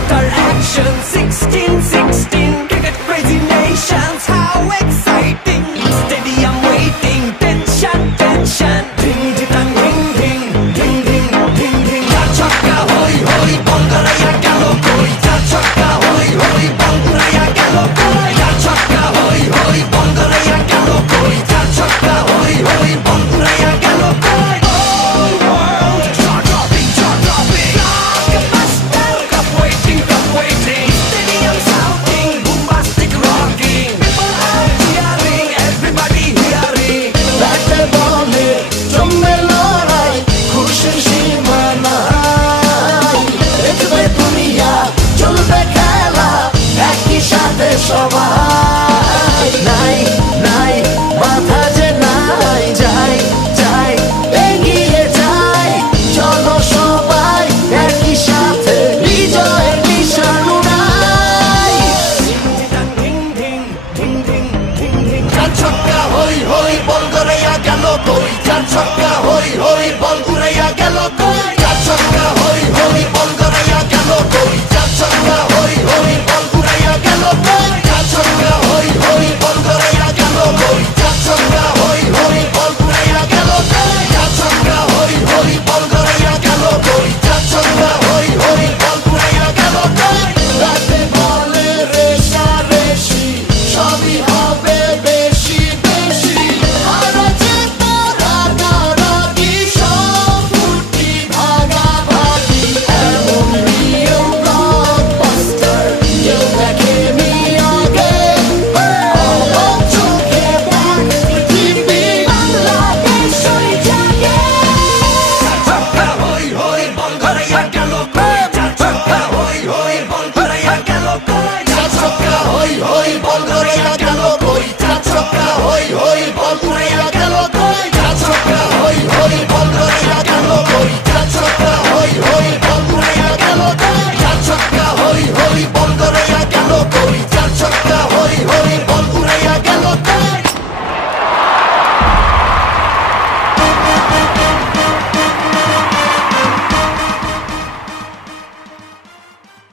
after action. 16, cricket crazy nations, how exciting. Stadium waiting, tension. Ding ding ding ding ding ding ding ding. Cha chakka hoi hoi, banguraya gelo koi. Cha chakka hoi hoi, banguraya gelo koi. Cha chakka hoi hoi, banguraya gelo koi. Cha chakka hoi hoi, banguraya gelo koi. All world jaw-dropping. Blockbuster, cup waiting. Stadium shouting, bombastic rocking. People are cheering, everybody hearing. ব্যাটে বলে জমবে লড়াই, খুশির সীমা নাই। দেখবে দুনিয়া, চলবে খেলা, একই সাথে সবাই।